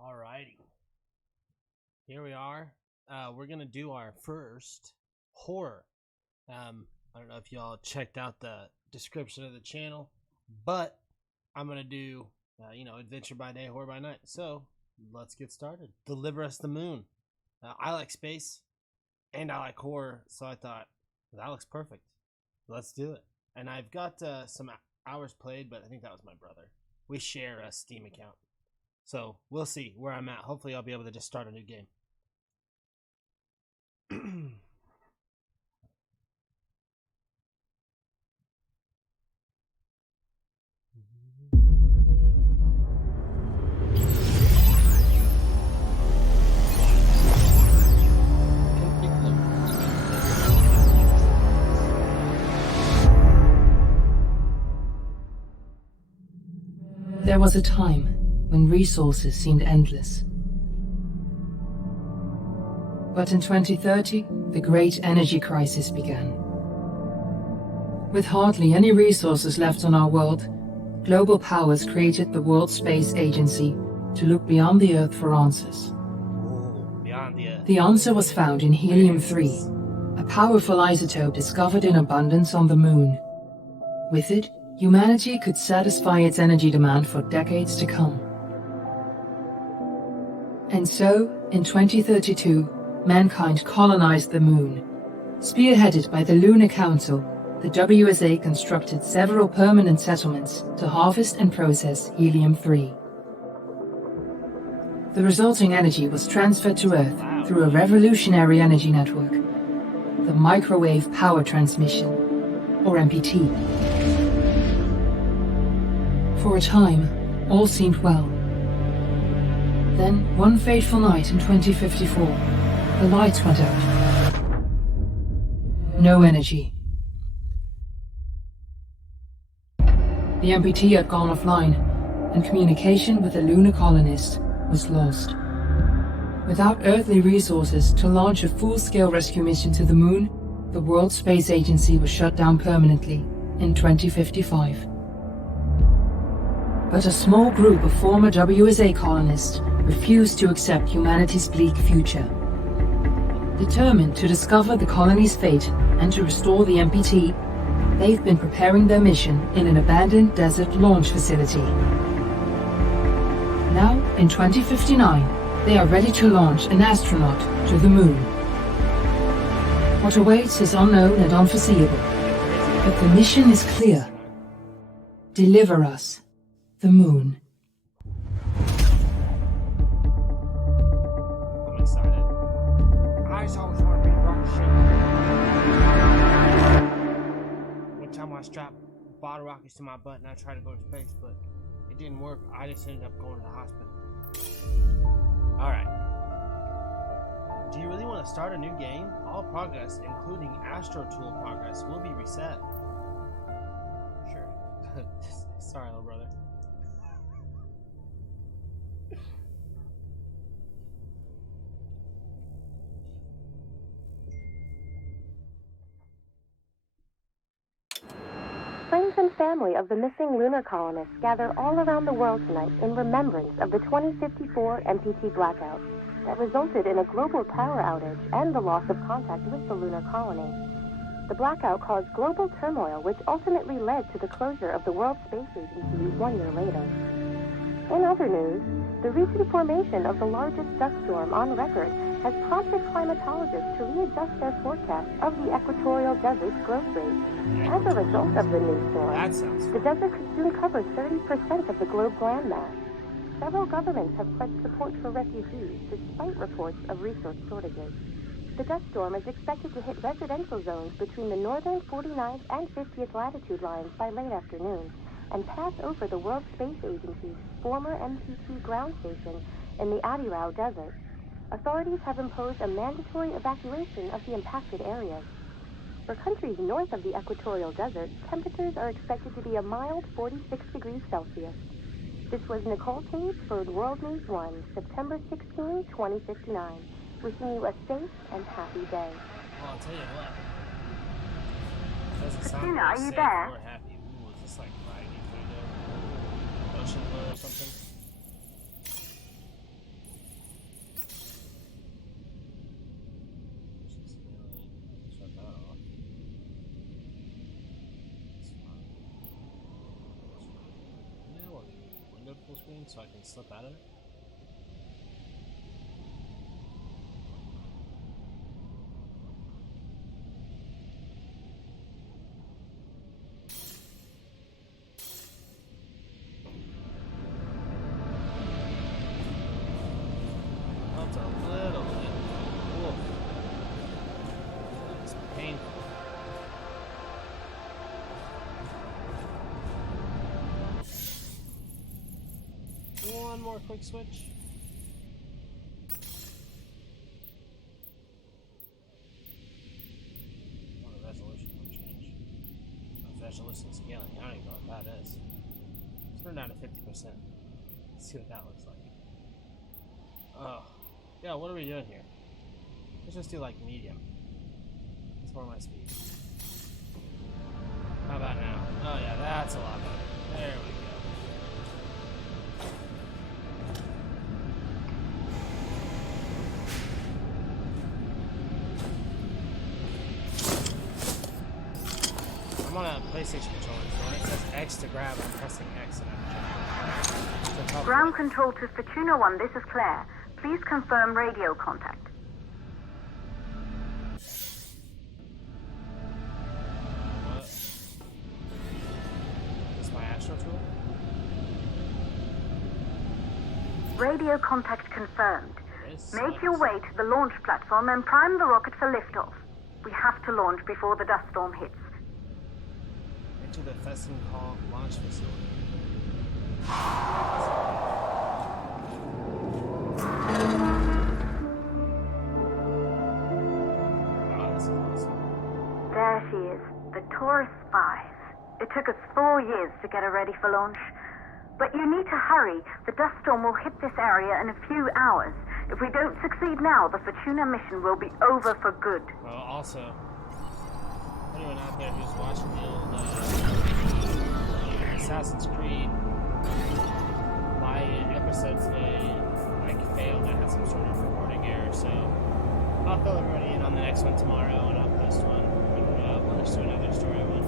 Alrighty, here we are. We're gonna do our first horror. I don't know if y'all checked out the description of the channel, but I'm gonna do, adventure by day, horror by night. So let's get started. Deliver Us the Moon. I like space, and I like horror, so I thought that looks perfect. Let's do it. And I've got some hours played, but I think that was my brother. We share a Steam account. So we'll see where I'm at. Hopefully I'll be able to just start a new game. There was a time when resources seemed endless. But in 2030, the great energy crisis began. With hardly any resources left on our world, global powers created the World Space Agency to look beyond the Earth for answers. Beyond the Earth. The answer was found in helium-3, a powerful isotope discovered in abundance on the Moon. With it, humanity could satisfy its energy demand for decades to come. And so, in 2032, mankind colonized the Moon. Spearheaded by the Lunar Council, the WSA constructed several permanent settlements to harvest and process helium-3. The resulting energy was transferred to Earth through a revolutionary energy network, the Microwave Power Transmission, or MPT. For a time, all seemed well. Then, one fateful night in 2054, the lights went out. No energy. The MPT had gone offline, and communication with the lunar colonist was lost. Without earthly resources to launch a full-scale rescue mission to the Moon, the World Space Agency was shut down permanently in 2055. But a small group of former WSA colonists refused to accept humanity's bleak future. Determined to discover the colony's fate and to restore the MPT, they've been preparing their mission in an abandoned desert launch facility. Now, in 2059, they are ready to launch an astronaut to the Moon. What awaits is unknown and unforeseeable, but the mission is clear. Deliver us the Moon. I'm excited. I just always wanted to be rock shit. One time I strapped bottle rockets to my butt and I tried to go to space, but it didn't work. I just ended up going to the hospital. Alright. Do you really want to start a new game? All progress, including Astro Tool progress, will be reset. Sure. Sorry, little brother. Friends and family of the missing lunar colonists gather all around the world tonight in remembrance of the 2054 MPT blackout that resulted in a global power outage and the loss of contact with the lunar colony. The blackout caused global turmoil, which ultimately led to the closure of the World Space Agency 1 year later. In other news, the recent formation of the largest dust storm on record has prompted climatologists to readjust their forecast of the equatorial desert's growth rate. As a result of the new storm, the desert could soon cover 30% of the globe's landmass. Several governments have pledged support for refugees, despite reports of resource shortages. The dust storm is expected to hit residential zones between the northern 49th and 50th latitude lines by late afternoon, and pass over the World Space Agency's former MPT ground station in the Adirau Desert. Authorities have imposed a mandatory evacuation of the impacted areas. For countries north of the equatorial desert, temperatures are expected to be a mild 46 degrees Celsius. This was Nicole Cage for World News 1, September 16, 2059. Wishing you a safe and happy day. Well, I'll tell you what. Doesn't sound Christina, very are you safe there? or happy. Ooh, is this like riding through the ocean or something? something so I can slip out of it? That's a little bit. Woof. That's painful. One more quick switch. Oh, the resolution will change. Oh, resolution scaling. I don't even know what that is. Let's turn down to 50%. Let's see what that looks like. Oh. Yeah, what are we doing here? Let's just do like medium. That's more my speed. How about now? Oh yeah, that's a lot better. There we go. I'm on a PlayStation controller, so when it says X to grab, I'm pressing X and I'm jumping. Ground control to Fortuna 1, this is Claire. Please confirm radio contact. What? Is my astro tool? Radio contact confirmed. This Make your sucks. way to the launch platform and prime the rocket for liftoff. We have to launch before the dust storm hits. Into the Fessenhall launch facility. Oh, this is awesome. There she is, the Taurus 5. It took us 4 years to get her ready for launch. But you need to hurry. The dust storm will hit this area in a few hours. If we don't succeed now, the Fortuna mission will be over for good. Well, also, anyone out there who's watching the old Assassin's Creed, my episodes, they failed. I had some sort of recording error, so I'll fill everybody in on the next one tomorrow, and I'll post one when we'll just do another story one.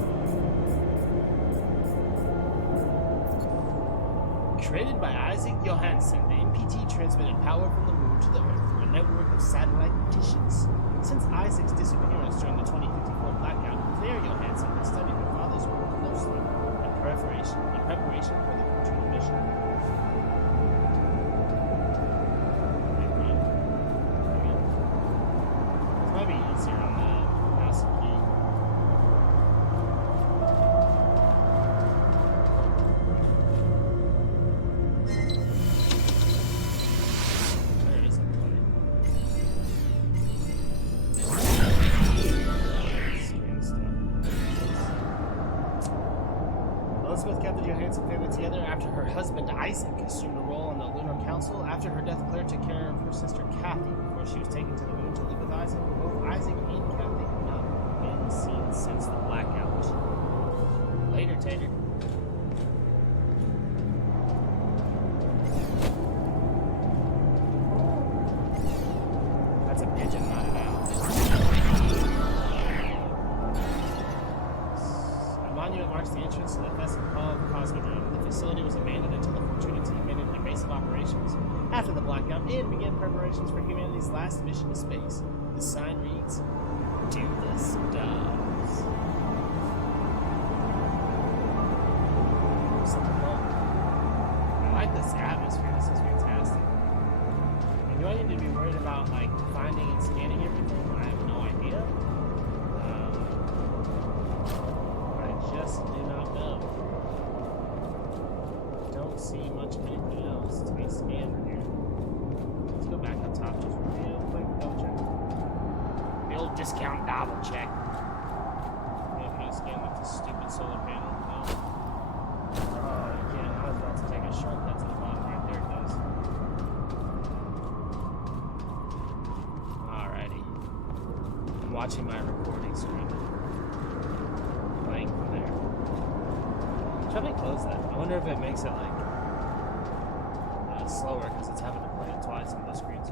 Created by Isaac Johansson, the MPT transmitted power from the moon to the Earth through a network of satellite dishes. Since Isaac's disappearance during the 2054 blackout, Claire Johansson has studied her father's work closely in preparation for the Fortuna mission. This might be easier on the mouse and key. There is everybody. Scan stuff. Elizabeth kept the Johansson family together after her husband Isaac assumed a role on the Lunar Council. After her death, Claire took care of her sister Kathy before she was taken to the moon to live with Isaac. Both Isaac and Kathy have not been seen since the blackout. Later, Tater. That's a pigeon, not an owl. A monument marks the entrance to the Fessenhall Cosmodrome. The facility was abandoned until the Fortuna team made it a base of operations. After the blackout, and began preparations for humanity's last mission to space. The sign reads, "To the stars." I like this atmosphere. This is fantastic. And do I need to be worried about finding and scanning everything? I have no idea. I just do not know. Don't see much of anything else to be scanned here. Let's go back up top just real quick. Double check. The old discount double check. Yeah, can I scan the stupid solar panel? No. Oh, you can't. I was about to take a shortcut to the bottom right there. It goes. Alrighty. I'm watching my recording screen. Playing from there. Should I close that? I wonder if it makes it slower because it's having to play it twice on the screens.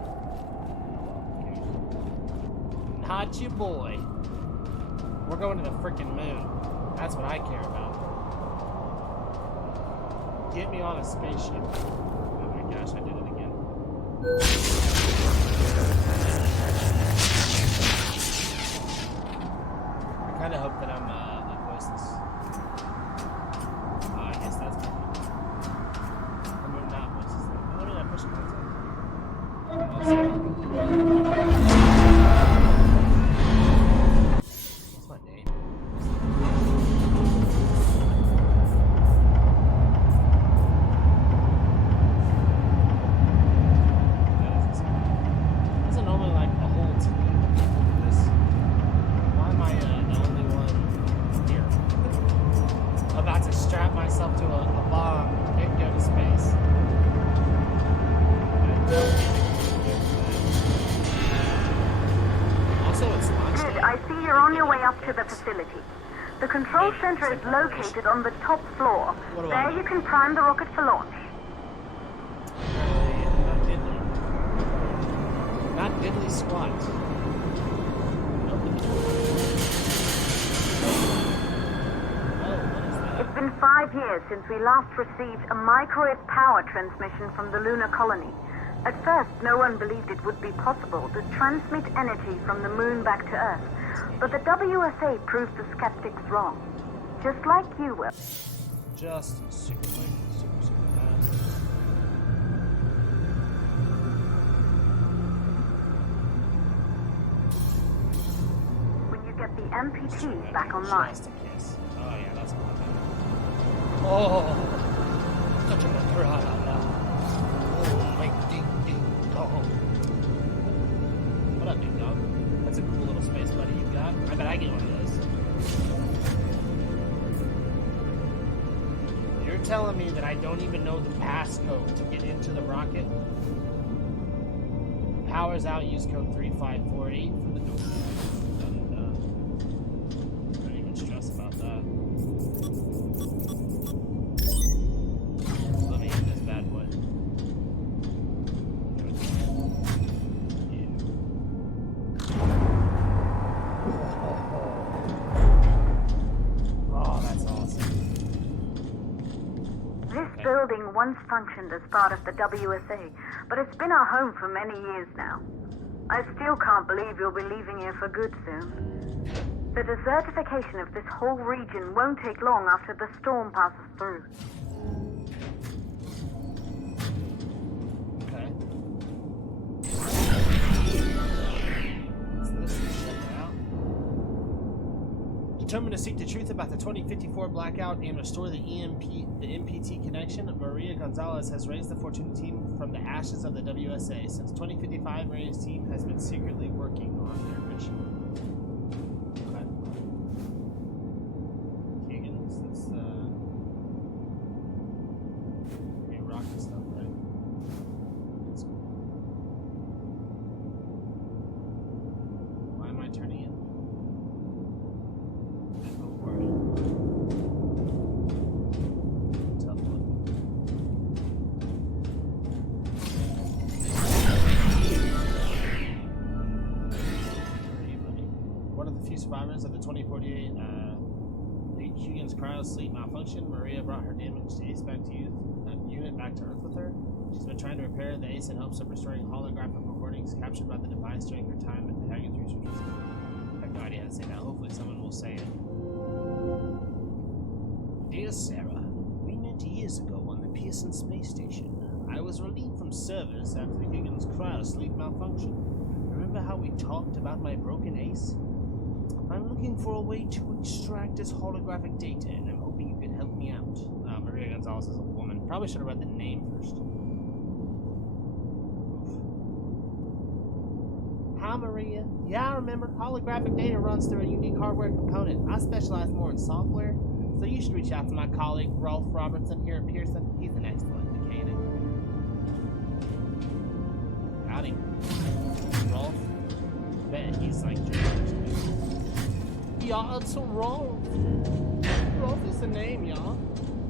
Not your boy. We're going to the freaking moon. That's what I care about. Get me on a spaceship. What's my name? Doesn't normally like a whole team do this. Why am I the only one here? About to strap myself to a bomb and go to space. Also, it's launch Good, day. I see you're on your way up to the facility. The control center is located on the top floor. What do I There do? you can prime the rocket for launch. Not diddly. Not diddly squat. Open the door. Oh, what is that? It's been 5 years since we last received a microwave power transmission from the lunar colony. At first, no one believed it would be possible to transmit energy from the moon back to Earth. But the WSA proved the skeptics wrong. Just like you will. Just super quick, super fast. When you get the MPT back online. Just a kiss. Oh yeah, that's what I meant. Oh, touching my throat out loud. Oh, my ding ding dong. What up, ding dong? That's a cool little space buddy you got. I bet I get one of those. You're telling me that I don't even know the passcode to get into the rocket? Power's out, use code 3548 for the door. Don't even stress about that. Let me hit this bad boy. Oh, that's awesome. This building once functioned as part of the WSA, but it's been our home for many years now. I still can't believe you'll be leaving here for good soon. The desertification of this whole region won't take long after the storm passes through. Okay. What's this? Check it out. Determined to seek the truth about the 2054 blackout and restore the MPT connection, Maria Gonzalez has raised the Fortuna team from the ashes of the WSA. Since 2055, Maria's team has been secretly working on their mission. Okay. Higgins, that's hey, rocket stuff, right? That's cool. Why am I turning in? Don't worry. Tough one. Where are you, buddy? One of the few survivors of the 2048 Huygens cryo sleep malfunction, Maria brought her damaged ACE back to unit back to Earth with her. She's been trying to repair the ACE in hopes of restoring holographic recordings captured by the device during her time at the Huygens Research Facility. I have no idea how to say that. Hopefully someone will say it. Dear Sarah, we met years ago on the Pearson Space Station. I was relieved from service after the Huygens cryosleep malfunction. Remember how we talked about my broken ACE? I'm looking for a way to extract this holographic data, and I'm hoping you can help me out. Maria Gonzalez is a woman. Probably should have read the name first. Hi, Maria. Yeah, I remember. Holographic data runs through a unique hardware component. I specialize more in software, so you should reach out to my colleague, Rolf Robertson, here at Pearson. He's an excellent mechanic. Got him. Rolf? Bet he's like German or something. Yeah, it's a Rolf. Rolf is the name, y'all.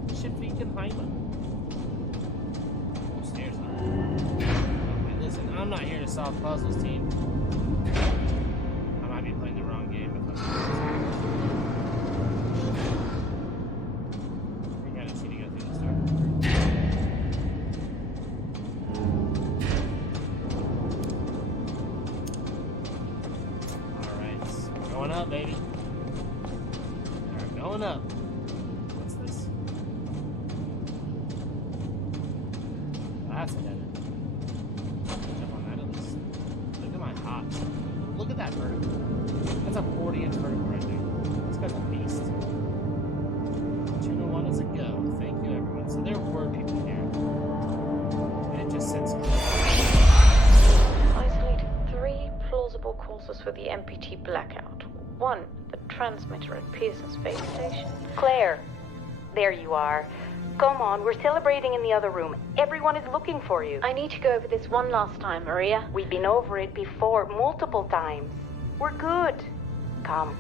Schiffingheimer. Upstairs, huh? Okay, listen, I'm not here to solve puzzles, team. I might be playing the wrong game, but I think I just need to go through this door. Alright, going up, baby. Alright, going up. What's this? That's a dead end. Jump on that at least. look at that vertical. That's a 40-inch vertical right there. This guy's a beast. Tuna 1 is a go. Thank you, everyone. So there were people here. And it just sends Isolated 3 plausible causes for the MPT blackout. 1, the transmitter at Pearson Space Station. Claire, there you are. Come on, we're celebrating in the other room. Everyone is looking for you. I need to go over this one last time, Maria. We've been over it before, multiple times. We're good. Come.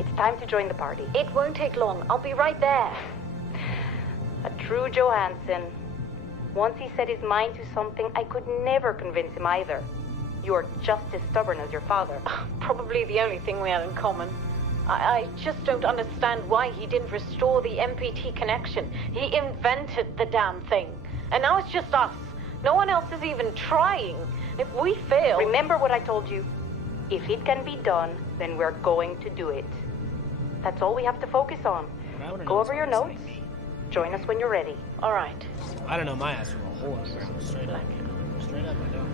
It's time to join the party. It won't take long. I'll be right there. A true Johansson. Once he set his mind to something, I could never convince him either. You're just as stubborn as your father. Probably the only thing we had in common. I just don't understand why he didn't restore the MPT connection. He invented the damn thing. And now it's just us. No one else is even trying. If we fail... Remember what I told you. If it can be done, then we're going to do it. That's all we have to focus on. Go over your notes. Join us when you're ready. All right. I don't know my ass from a hole in the ground. Straight up. Straight up, I don't.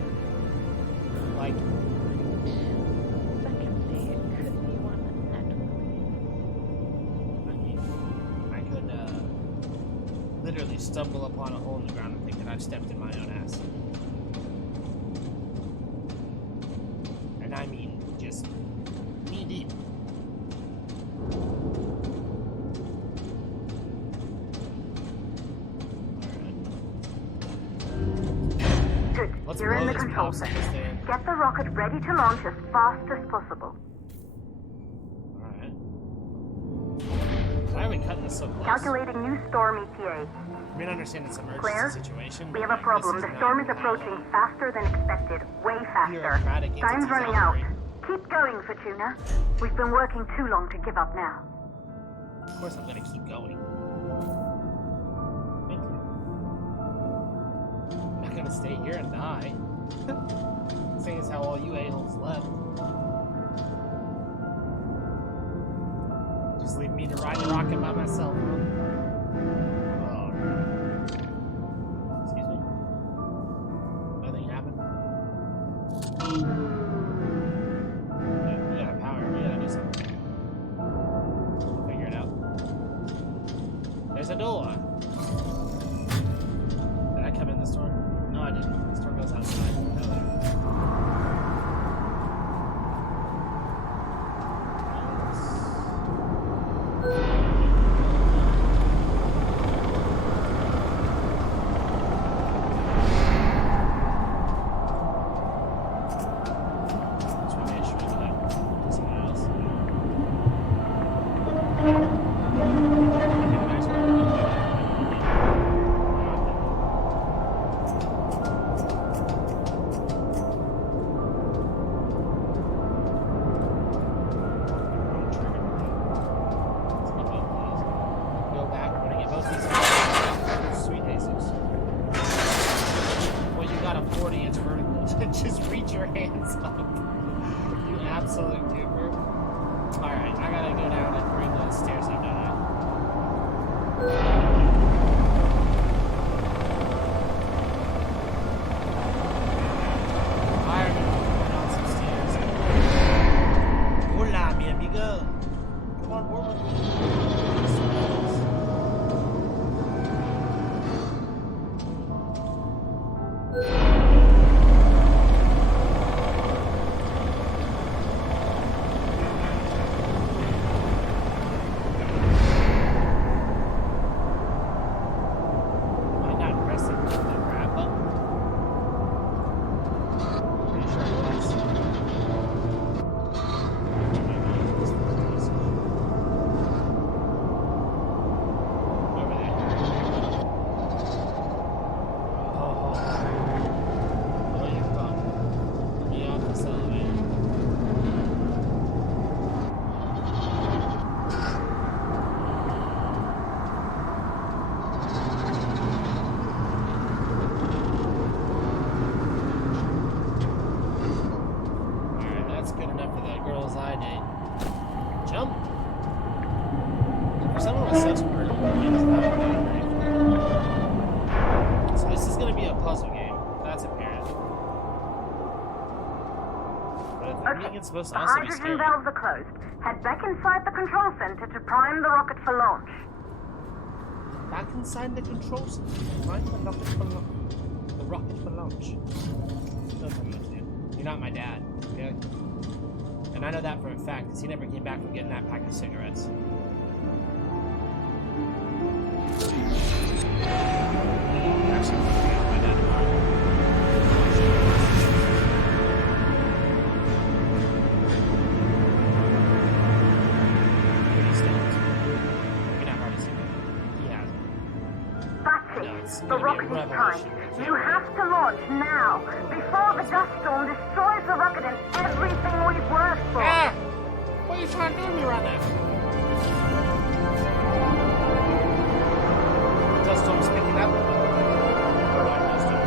Like... Secondly, it could be one network. I mean, I could literally stumble upon a hole in the ground and think that I've stepped in my own ass. And I mean, just knee deep. Good. Let's You're in blow the this control popsicle center. stand. Get the rocket ready to launch as fast as possible. Alright. Why are we cutting this so close? Calculating new storm ETA. I mean, I understand it's an emergency Claire, situation. we but, have a like, problem. this The is storm not is approaching faster than expected. Way faster. bureaucratic Time's entities running out. operate. Keep going, Fortuna. We've been working too long to give up now. Of course I'm gonna keep going. Thank you. I'm not gonna stay here and die. Seeing as how all you a-holes left. Just leave me to ride the rocket by myself, huh? Oh, excuse me? Nothing happened? We gotta power, we gotta do something. We'll figure it out. There's a door. Did I come in this door? No, I didn't. This door goes outside. Just reach your hands up. You absolute goober. Alright, I gotta go down and bring those stairs up, don't I? Fireman, went on some stairs. Hola, mi amigo. Come on over. Okay, it's supposed to the also be hydrogen scary. valves are closed. Head back inside the control center to prime the rocket for launch. Back inside the control center. Find the rocket for launch. The rocket for launch. Don't tell me what to do. You're not my dad, okay? And I know that for a fact, because he never came back from getting that pack of cigarettes. Actually, my dad tomorrow. The rocket is primed. You have to launch now, before the dust storm destroys the rocket and everything we've worked for. Ah! What are you trying to do to me right now? Dust storm's picking up. Alright, dust storm.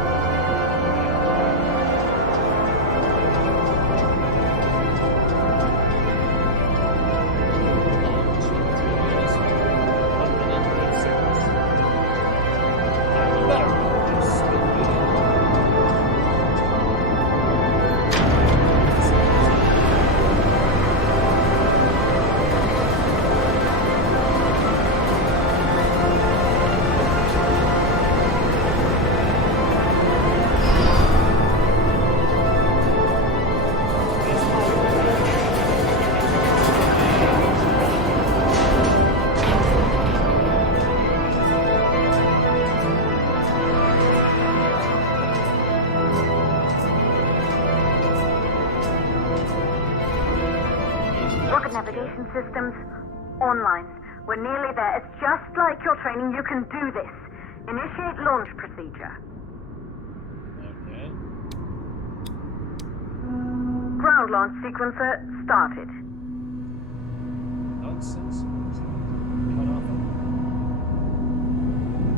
Navigation systems online. We're nearly there. It's just like your training. You can do this. Initiate launch procedure. Okay. Ground launch sequencer started. Nonsense. Cut off.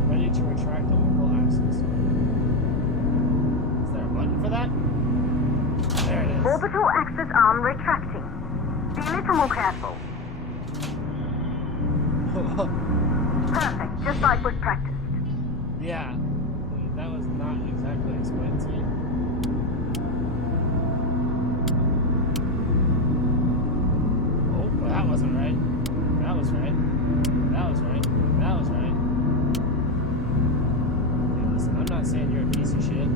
Ready to retract orbital axis. Is there a button for that? There it is. Orbital axis arm retracting. Be a little more careful. Perfect, just like we've practiced. Yeah, that was not exactly explained to me. Oh, well, that wasn't right. That was right. That was right. That was right. Hey, listen, I'm not saying you're a piece of shit.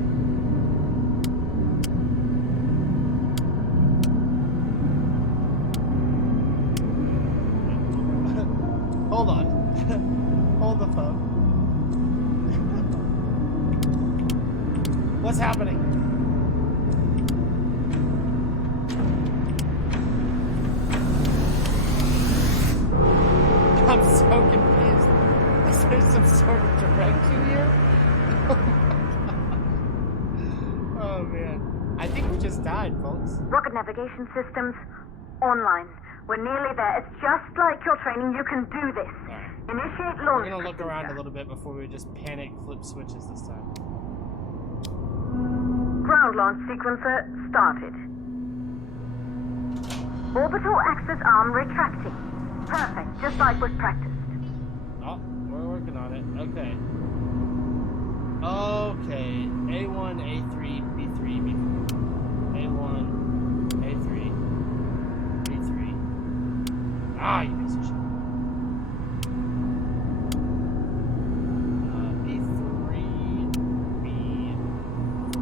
Hold on. Hold the phone. What's happening? I'm so confused. Is there some sort of direction here? Oh man. I think we just died, folks. Rocket navigation systems online. We're nearly there. It's just like your training. You can do this. Right. Initiate launch. We're gonna look around a little bit before we just panic flip switches this time. Ground launch sequencer started. Orbital axis arm retracting. Perfect, just like we've practiced. Oh, we're working on it. Okay. Okay. A1, A3, B3, B4. A1, A3, B3. Ah, you piece of shit. B3, B.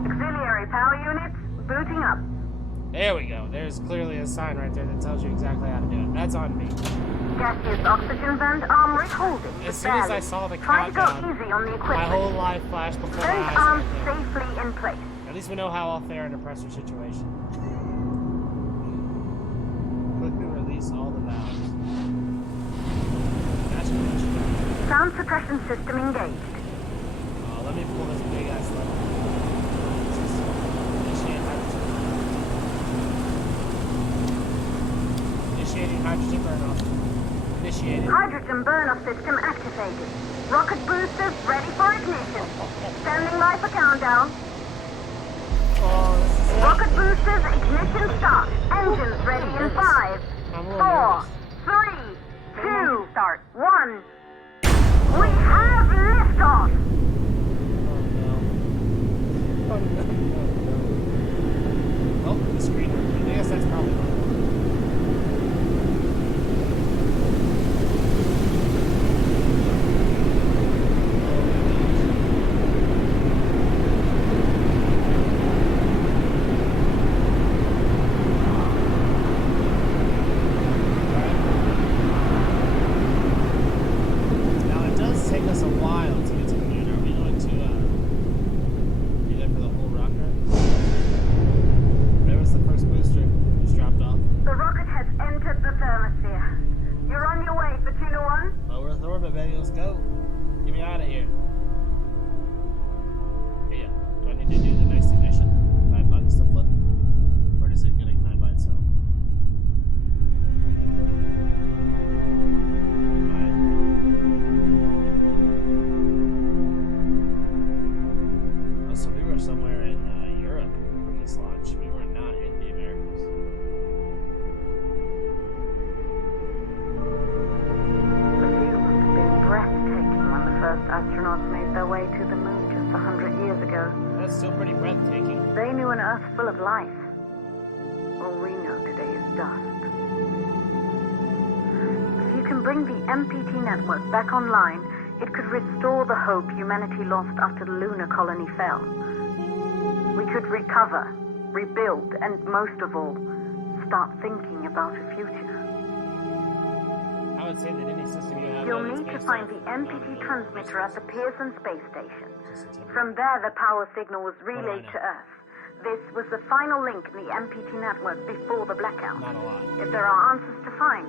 Auxiliary power units booting up. There we go. There's clearly a sign right there that tells you exactly how to do it. That's on me. Gaseous oxygen vent arm reholding. As soon as I saw the Try to go countdown, easy on the my equipment. whole life flashed before my Vent eyes. arms right there. safely in place. At least we know how I'll fare in a pressure situation. Quickly release all the valves. That's pretty much. Sound suppression system engaged. Let me pull this big ass lever. Initiate hydrogen. Initiating hydrogen burn-off. Initiated. Hydrogen burn-off system activated. Rocket boosters ready for ignition. Standing by for countdown. Oh, this is it. Rocket boosters ignition start. Engines ready in 5, I'm a little 4, nervous. 3, 2, start 1. We have liftoff. Oh, no. Oh, no, no, no. Oh, the screen. I guess that's probably this launch. We were not in the Americas. The view must have been breathtaking when the first astronauts made their way to the moon just 100 years ago. That's still pretty breathtaking. They knew an Earth full of life. All we know today is dust. If you can bring the MPT network back online, it could restore the hope humanity lost after the lunar colony fell. We could recover, rebuild, and most of all, start thinking about a future. I would say that any system you have... You'll need to find the MPT transmitter at the Pearson space station. From there, the power signal was relayed to Earth. This was the final link in the MPT network before the blackout. Not a lot. If there are answers to find,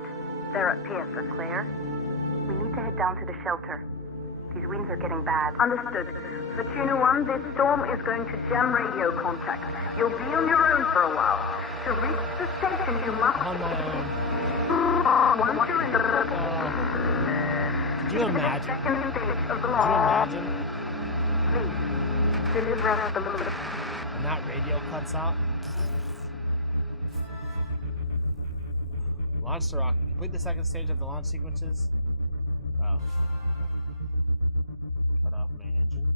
they're at Pearson. Clear? We need to head down to the shelter. These winds are getting bad. Understood. Fortuna 1, this storm is going to jam radio contact. You'll be on your own for a while. To reach the station, you must... On my own. Once you're in the... Could you imagine? Second stage of the Could you launch. imagine? Please, deliver us the moon. And that radio cuts out. Launch the rocket. Complete the second stage of the launch sequences. Oh. Cut off main engine.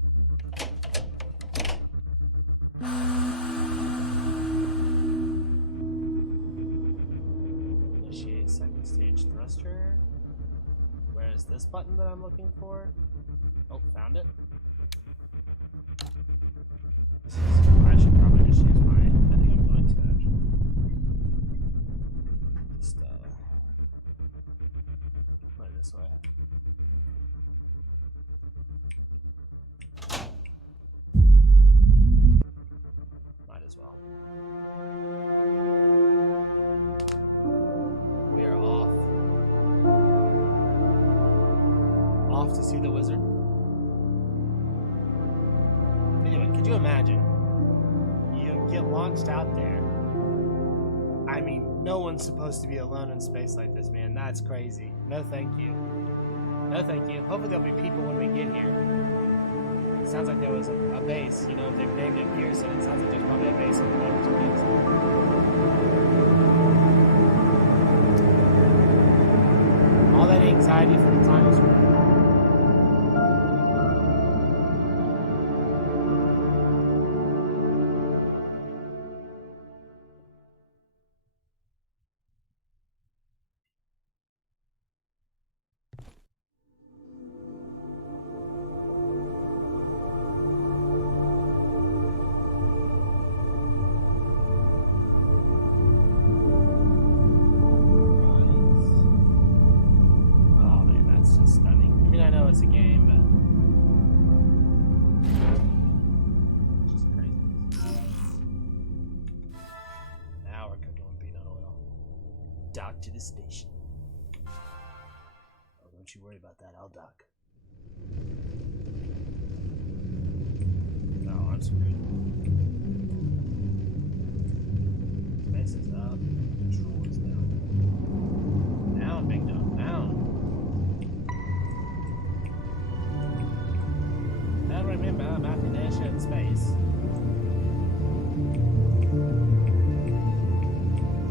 Initiate second stage thruster. Where is this button that I'm looking for? Oh, found it. I should probably just use my... I think I'm going to actually. Just put it this way. Might as well. We are off. Off to see the wizard. Anyway, could you imagine? You get launched out there. I mean, no one's supposed to be alone in space like this, man. That's crazy. No thank you. No thank you. Hopefully there'll be people when we get here. It sounds like there was a base. You know, if they've named it Pearson, it sounds like there's probably a base in the All that anxiety for the time is it's a game, but it's just crazy. Now we're cooking with peanut oil. Dock to the station. Oh, don't you worry about that. I'll dock. No, I'm screwed. Space is up. Control is down. Down, big dog. Down. Now remember, I'm out in air in space.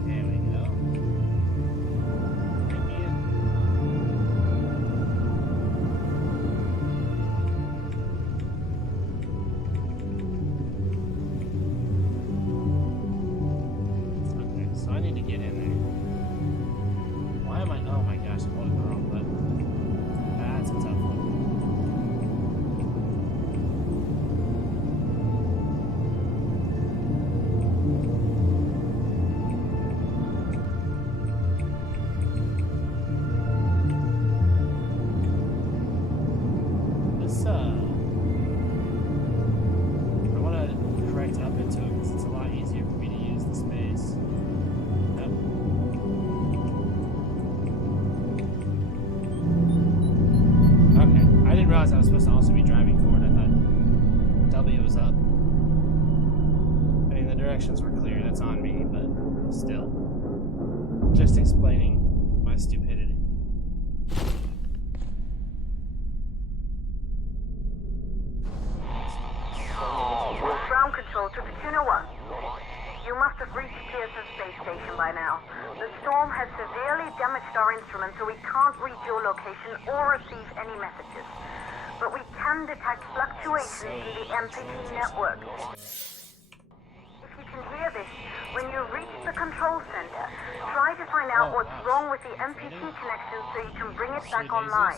There we go. Bring me in. Okay, so I need to get in there. Why am I? Oh my gosh, I'm holding the wrong button. That's a tough one. I want to correct up into it because it's a lot easier for me to use the space. Yep. Okay, I didn't realize I was supposed to also be driving forward. I thought W was up. I mean, the directions were clear, that's on me, but still. Just explaining my stupidity. Ground control to the Juno 1, you must have reached Pearson Space Station by now. The storm has severely damaged our instruments, so we can't reach your location or receive any messages. But we can detect fluctuations in the MPT network. If you can hear this, when you reach the control center, try to find out what's wrong with the MPT connection so you can bring it back online.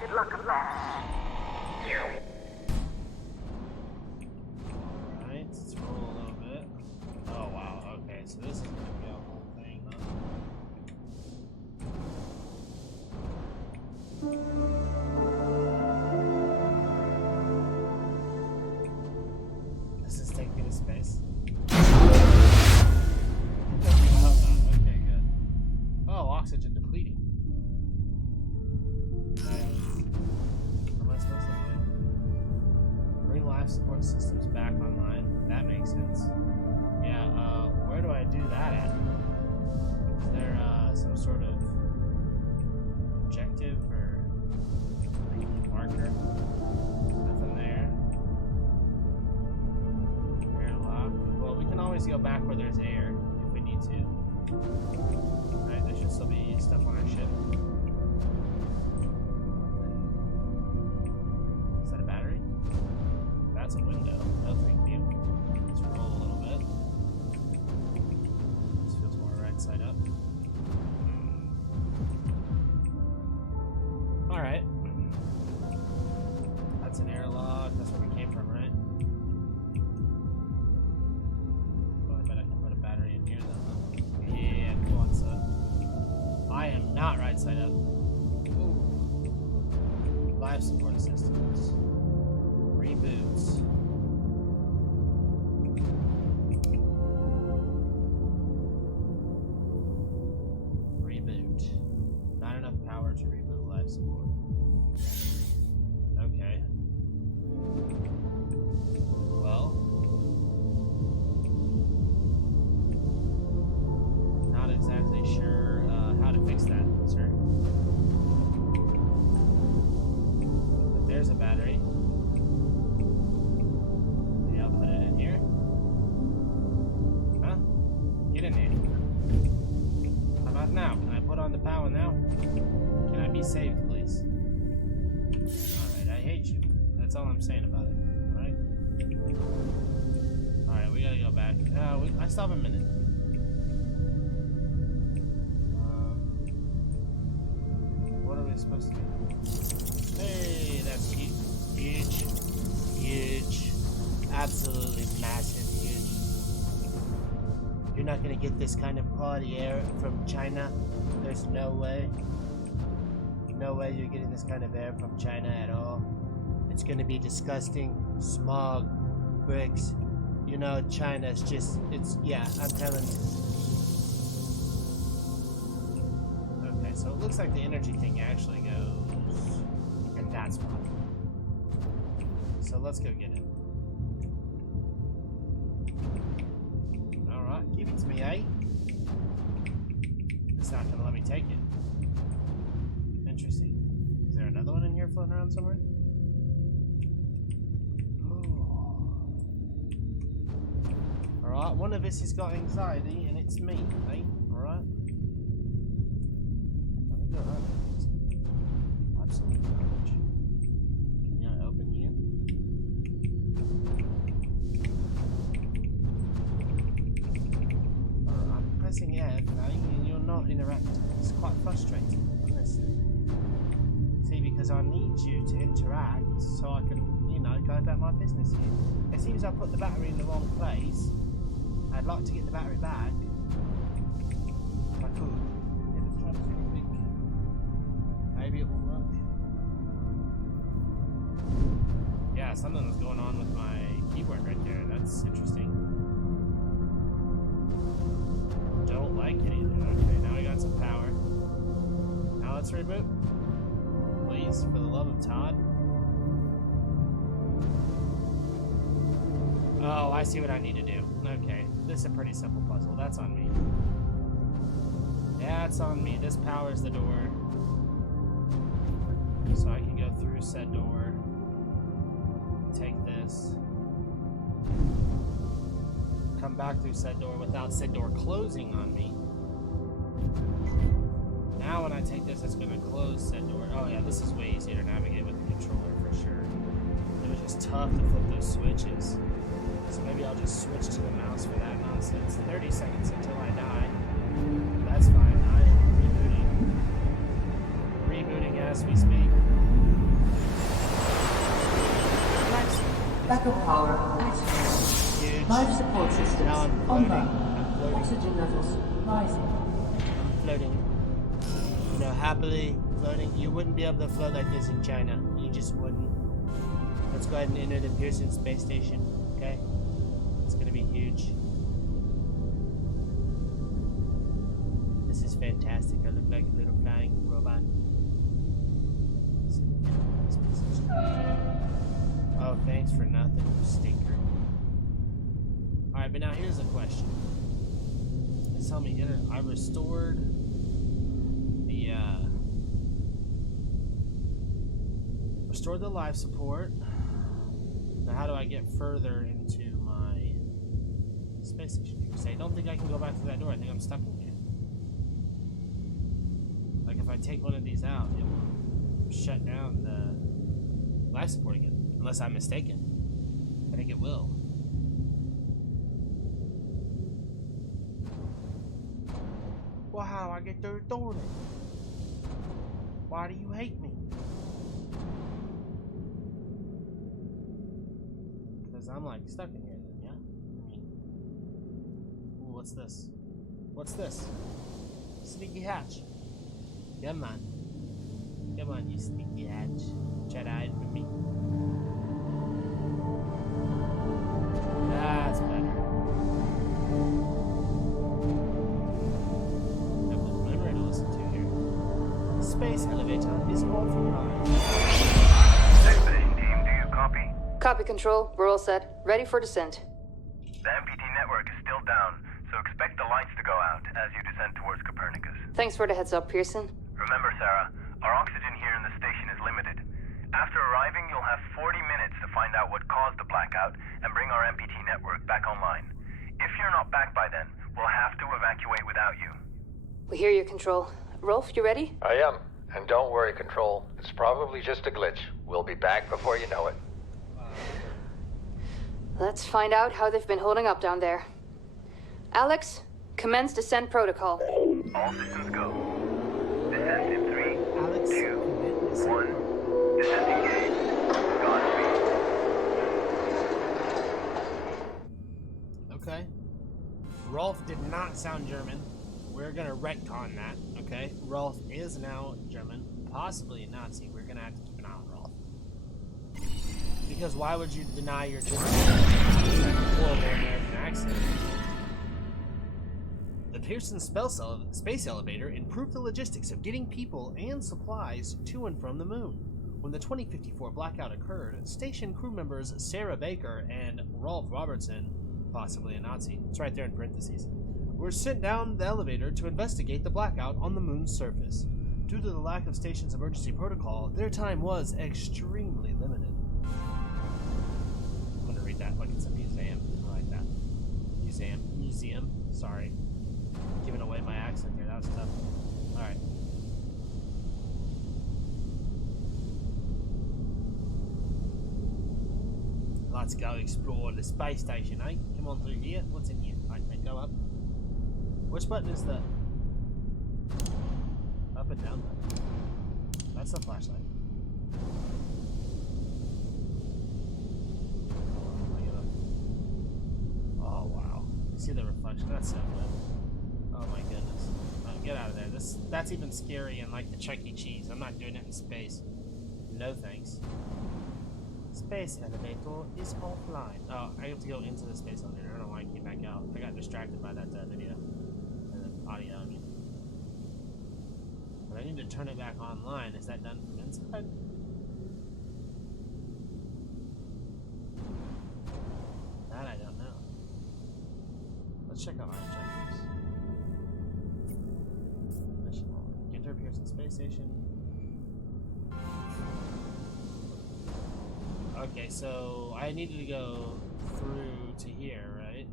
Good luck and best. Alright, let's roll a little bit. Oh wow, okay, so this is gonna be a whole thing, huh? Does this take me to space? Okay, good. Oh, oxygen depleting. What am I supposed to do? Bring life support systems back online. That makes sense. Yeah, where do I do that at? Is there some sort of objective or marker? Nothing there. Airlock. Well, we can always go back where there's air if we need to. Alright, there should still be stuff on our ship. Is that a battery? That's a window. No, thank you. Let's roll a little bit. This feels more right side up. Alright. That's an airlock. That's where we came from, right? Well, I bet I can put a battery in here then, huh? Yeah, come on, son. I am not right side up. Ooh. Life support systems. Reboots. Reboot. Not enough power to reboot life support. Okay. Well. Not exactly sure how to fix that, sir. But there's a battery. Yeah, I'll put it in here. Huh? Get in there. How about now? Can I put on the power now? Can I be saved, please? Alright, I hate you. That's all I'm saying about it. Alright? Alright, we gotta go back. I still have a minute. What are we supposed to do? Hey, that's huge. Huge. Huge. Absolutely massive, huge. You're not gonna get this kind of quality air from China. There's no way. No way you're getting this kind of air from China at all. It's gonna be disgusting. Smog, bricks. You know, China's just, yeah, I'm telling you. Okay, so it looks like the energy thing actually goes in that spot. So let's go get it. Alright, give it to me, eh? It's not gonna let me take it. Interesting. Is there another one in here floating around somewhere? Alright, one of us has got anxiety and it's me, eh? Alright? I think I heard it. Absolutely garbage. Can I open you? I'm pressing F, eh? And you're not interacting. It's quite frustrating, honestly. See, because I need you to interact so I can, you know, go about my business here. It seems I put the battery in the wrong place. I'd like to get the battery back. If I could. Yeah, let's try to think. Maybe it will work. Yeah, something was going on with my keyboard right there. That's interesting. Don't like it either. Okay, now we got some power. Now let's reboot. Please, for the love of Todd. Oh, I see what I need to do. Okay, this is a pretty simple puzzle. That's on me. That's on me. This powers the door. So I can go through said door. Take this. back through said door without said door closing on me. Now when I take this, it's going to close said door. Oh yeah, this is way easier to navigate with the controller for sure. It was just tough to flip those switches. So maybe I'll just switch to the mouse for that nonsense. 30 seconds until I die. That's fine. I am rebooting as we speak. Nice. Backup power active. Huge. Life support systems Now I'm floating. online. I'm floating. Oxygen levels rising. I'm floating. You know, happily floating. You wouldn't be able to float like this in China. You just wouldn't. Let's go ahead and enter the Pearson space station. Okay? It's gonna be huge. This is fantastic. I look like a little flying robot. Oh, thanks for nothing, you stinker. Alright, but now here's the question. Just tell me, I restored the life support. Now how do I get further into my space station? You say, I don't think I can go back through that door. I think I'm stuck in here. Like if I take one of these out, it will shut down the life support again. Unless I'm mistaken. I think it will. Well, how do I get through the door then? Why do you hate me? Because I'm like stuck in here then, yeah? I mean, ooh, what's this? What's this? Sneaky hatch. Come on. Come on, you sneaky hatch. Try to hide from me. That's better. I've got memory to listen to here. The space elevator is offline. Expedition team, do you copy? Copy, Control. We're all set. Ready for descent. The MPT network is still down, so expect the lights to go out as you descend towards Copernicus. Thanks for the heads up, Pearson. Remember, Sarah, our oxygen here in the station is limited. After arriving, you'll have 40 minutes to find out what caused the blackout and bring our MPT network back online. If you're not back by then, we'll have to evacuate without you. We hear you, Control. Rolf, you ready? I am. And don't worry, Control. It's probably just a glitch. We'll be back before you know it. Let's find out how they've been holding up down there. Alex, commence descent protocol. All systems go. Descent in 3, Alex, 2, 1. Descent engaged. Godspeed. Okay. Rolf did not sound German. We're gonna retcon that, okay? Rolf is now German, possibly a Nazi. We're gonna have to keep an eye on Rolf. Because why would you deny your German horrible American accent? The Pearson space elevator improved the logistics of getting people and supplies to and from the moon. When the 2054 blackout occurred, station crew members Sarah Baker and Rolf Robertson, possibly a Nazi, it's right there in parentheses, were sent down the elevator to investigate the blackout on the moon's surface. Due to the lack of station's emergency protocol, their time was extremely limited. I'm gonna read that like it's a museum. I like that. Museum. Sorry. Giving away my accent there. That was tough. Alright. Let's go explore the space station, eh? Come on through here. What's in here? Alright, then go up. Which button is the up and down button? That's the flashlight. Oh wow. You see the reflection? That's so good. Oh my goodness. Get out of there. That's even scary in like the Chuck E. Cheese. I'm not doing it in space. No thanks. Space elevator is offline. Oh, I have to go into the space elevator. I don't know why I came back out. I got distracted by that video. Audio, I mean. But I need to turn it back online. Is that done from inside? That I don't know. Let's check out my objectives. Mission hall. Enter Pearson Space Station. Okay, so I needed to go through to here, right?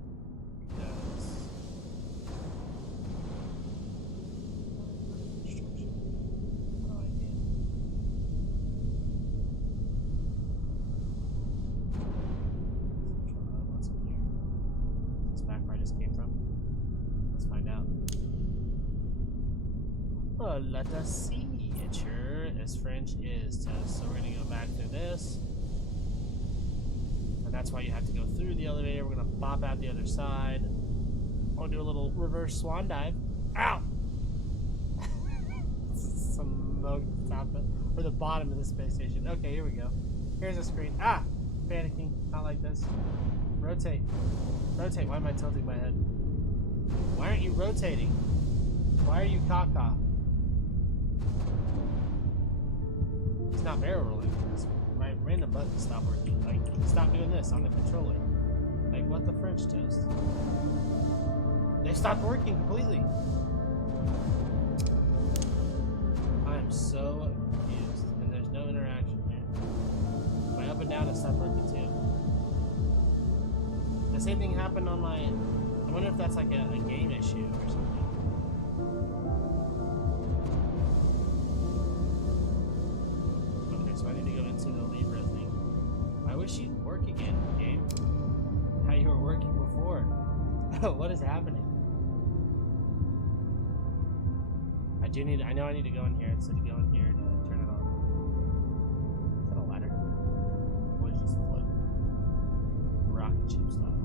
No. voice came from. Let's find out. Oh, let us see. It sure as French is test. So we're gonna go back through this. And that's why you have to go through the elevator. We're gonna pop out the other side. I'll do a little reverse swan dive. Ow! Some mug at the top of, or the bottom of the space station. Okay, here we go. Here's a screen. Ah! Panicking. Not like this. Rotate. Rotate. Why am I tilting my head? Why aren't you rotating? Why are you caca? He's not barrel rolling. My random buttons stop working. Like, stop doing this on the controller. Like, what the French toast? They stopped working completely. I am so confused, and there's no interaction here. My up and down has stopped working too. The same thing happened on my. I wonder if that's like a game issue or something. Okay, so I need to go into the Libra thing. I wish you'd work again, game. How you were working before. What is happening? I know I need to go in here instead of going here to turn it on. Is that a ladder? Or is it just float? Rocket ship style.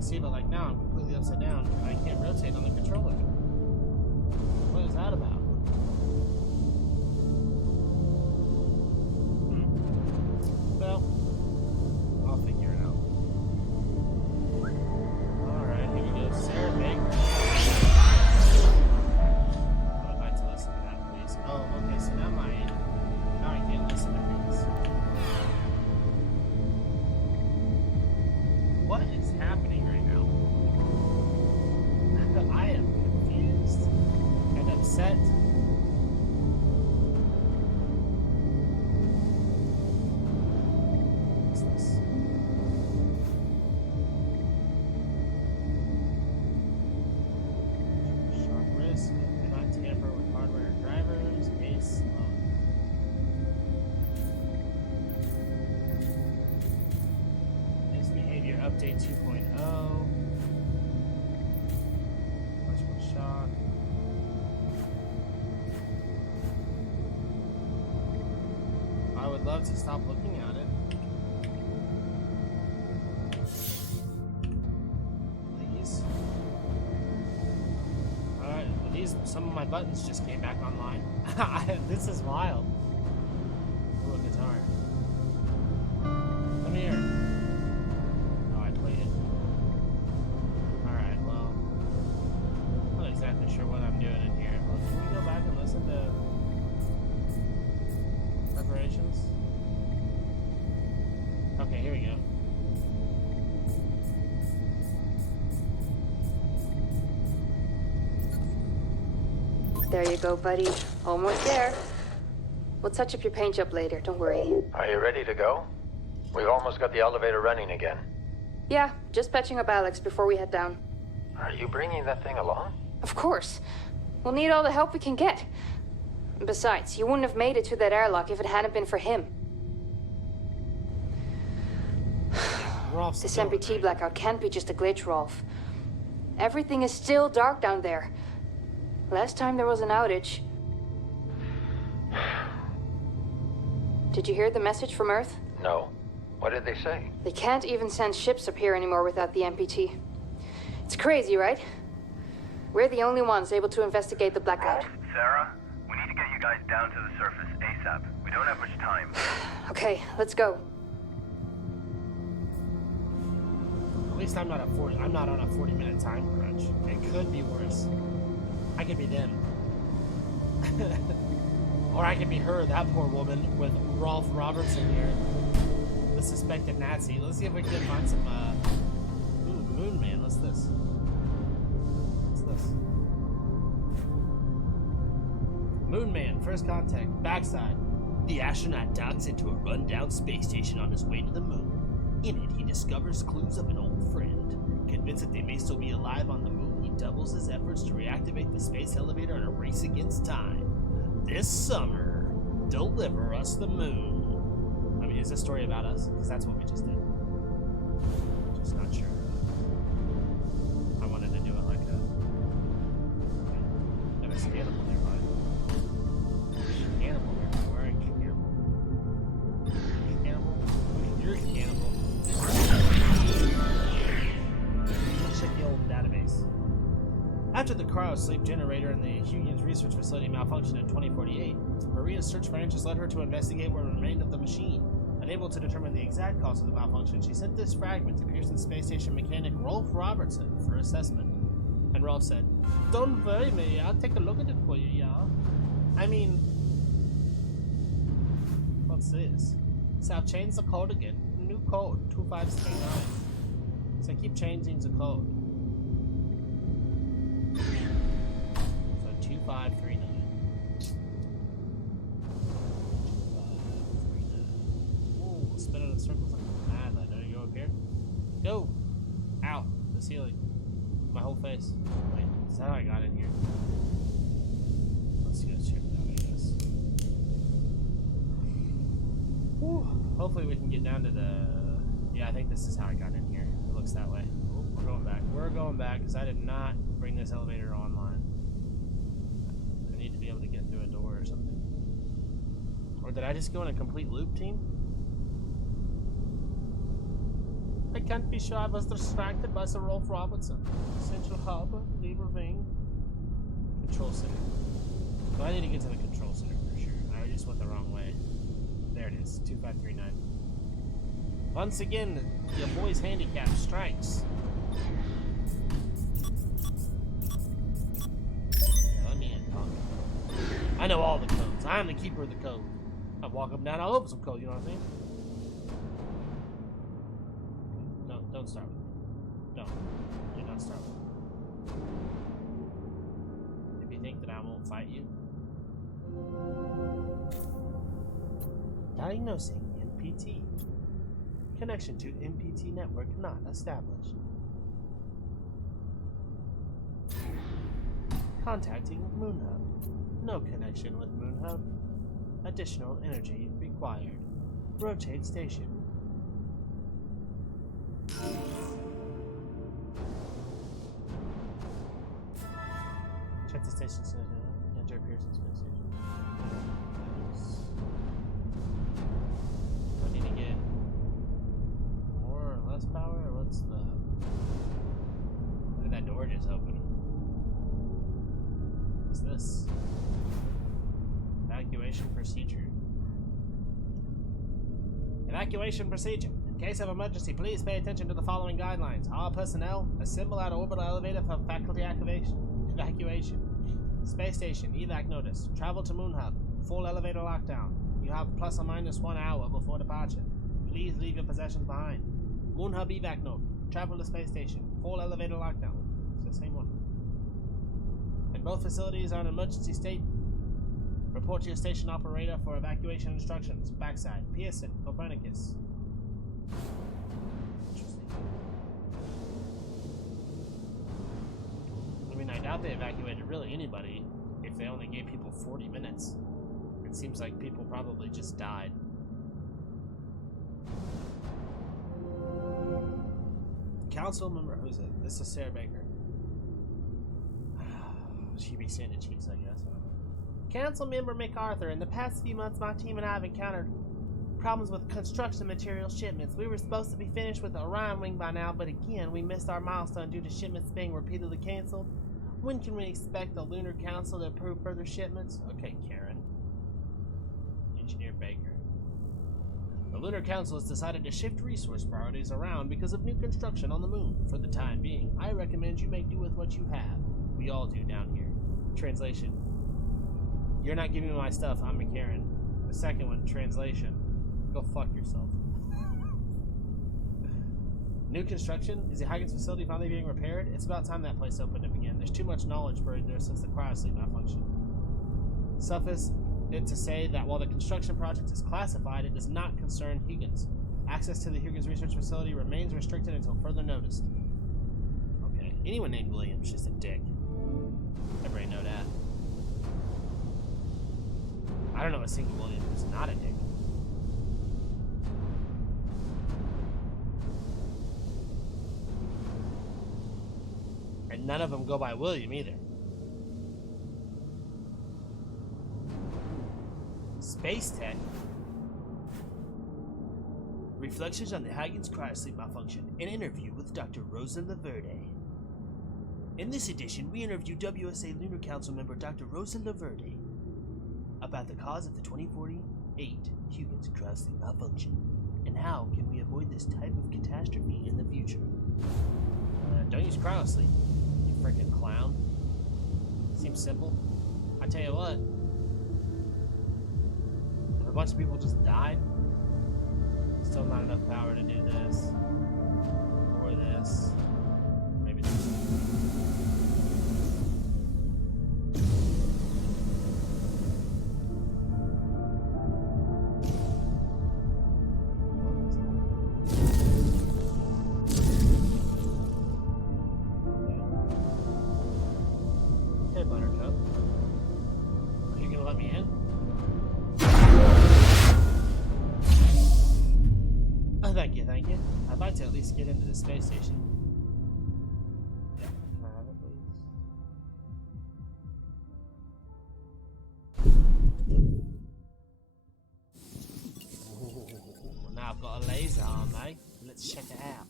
See, but like now I'm completely upside down. I can't rotate on the controller. What is that about? Well, I'll figure it out. Alright, here we go. Sarah Baker. I would like to listen to that, please. Oh, okay, so now I can't listen to things. What is happening right now? I am confused and upset. What's this? Sharp risk. Do not tamper with hardware or drivers. Ace. Misbehavior update 2.0. Electrical shock. I would love to stop looking at it. Please. Alright, well some of my buttons just came back online. This is wild. Ooh, a guitar. Come here. Oh, I played it. Alright, well. I'm not exactly sure what I'm doing in here. Well, can we go back and listen to preparations? Okay, here we go. There you go, buddy. Almost there. We'll touch up your paint job later, don't worry. Are you ready to go? We've almost got the elevator running again. Yeah, just patching up Alex before we head down. Are you bringing that thing along? Of course. We'll need all the help we can get. Besides, you wouldn't have made it to that airlock if it hadn't been for him. This MPT blackout can't be just a glitch, Rolf. Everything is still dark down there. Last time there was an outage. Did you hear the message from Earth? No. What did they say? They can't even send ships up here anymore without the MPT. It's crazy, right? We're the only ones able to investigate the blackout. Sarah, we need to get you guys down to the surface ASAP. We don't have much time. Okay, let's go. At least I'm not on a 40-minute time crunch. It could be worse. I could be them. Or I could be her, that poor woman, with Rolf Robertson here. The suspected Nazi. Let's see if we can find some, ooh, Moon Man. What's this? What's this? Moon Man, first contact, backside. The astronaut docks into a rundown space station on his way to the moon. In it, he discovers clues of an old friend. Convinced that they may still be alive on the moon, he doubles his efforts to reactivate the space elevator in a race against time. This summer, deliver us the moon. I mean, is this story about us? Because that's what we just did. not sure I wanted to do it like a cannibal nearby. Cannibal nearby. Where are you, cannibal? Cannibal? You're a cannibal. Let's check the old database. After the cryosleep generator in the Huygens research facility malfunctioned in 2048, Maria's search branches led her to investigate what remained of the machine. Unable to determine the exact cause of the malfunction, she sent this fragment to Pearson Space Station mechanic Rolf Robertson for assessment. And Rolf said, "Don't worry, Maria, I'll take a look at it for you, y'all." I mean, what's this? So I've changed the code again. New code, 2539. So I keep changing the code. So 2539. 2539. Whoa, spinning in circles like mad. Like, there you go up here. Go! Ow, the ceiling. My whole face. Wait, is that how I got in here? Let's go check it out, I guess. Whew. Hopefully we can get down to the... Yeah, I think this is how I got in here. It looks that way. Oh, we're going back. We're going back because I did not bring this elevator online. I need to be able to get through a door or something. Or did I just go in a complete loop, team? I can't be sure. I was distracted by Sir Rolf Robertson. Central Harbor, Lever Wing. Control Center. So I need to get to the control center for sure. I just went the wrong way. There it is, 2539. Once again, your boy's handicap strikes. Yeah, let me in, punk. I know all the codes. I'm the keeper of the code. I walk up and down all over some code, you know what I mean? Don't start with me. Don't. Do not start with me. If you think that I won't fight you. Diagnosing NPT. Connection to NPT network not established. Contacting Moonhub. No connection with Moonhub. Additional energy required. Rotate station. Check the station center. Enter Pearson Space Station. Do I need to get more or less power, or what's the... Look at that door just open. What's this? Evacuation procedure. Evacuation procedure. In case of emergency, please pay attention to the following guidelines. All personnel, assemble at orbital elevator for faculty evacuation. Space station, evac notice. Travel to Moonhub. Full elevator lockdown. You have plus or minus 1 hour before departure. Please leave your possessions behind. Moonhub evac note. Travel to space station. Full elevator lockdown. It's the same one. And both facilities are in emergency state. Report to your station operator for evacuation instructions. Backside. Pearson, Copernicus. Interesting. I mean, I doubt they evacuated really anybody if they only gave people 40 minutes. It seems like people probably just died. Council member, who's it? This is Sarah Baker. She be sending cheats, I guess. Council member MacArthur, in the past few months, my team and I have encountered problems with construction material shipments. We were supposed to be finished with the Orion wing by now, but again, we missed our milestone due to shipments being repeatedly canceled. When can we expect the Lunar Council to approve further shipments? Okay, Karen. Engineer Baker. The Lunar Council has decided to shift resource priorities around because of new construction on the moon. For the time being, I recommend you make do with what you have. We all do down here. Translation. You're not giving me my stuff, I'm a Karen. The second one, translation. Go fuck yourself. New construction? Is the Huygens facility finally being repaired? It's about time that place opened up again. There's too much knowledge buried there since the cryosleep malfunction. Suffice it to say that while the construction project is classified, it does not concern Huygens. Access to the Huygens research facility remains restricted until further notice. Okay. Anyone named William's just a dick. Everybody know that. I don't know a single William who's not a dick. And none of them go by William either. Space Tech. Reflections on the Huygens cryosleep malfunction. An interview with Dr. Rosa Laverde. In this edition, we interview WSA Lunar Council member Dr. Rosa Laverde about the cause of the 2048 Huygens cryosleep malfunction and how can we avoid this type of catastrophe in the future. Don't use cryosleep, you freaking clown. Seems simple. I tell you what, if a bunch of people just died, still not enough power to do this or this. Maybe this. Hey, Buttercup. Are you gonna let me in? Oh, thank you, thank you. I'd like to at least get into the space station. Yeah, can I have it, please? Ooh, now I've got a laser on, mate. Let's check it out.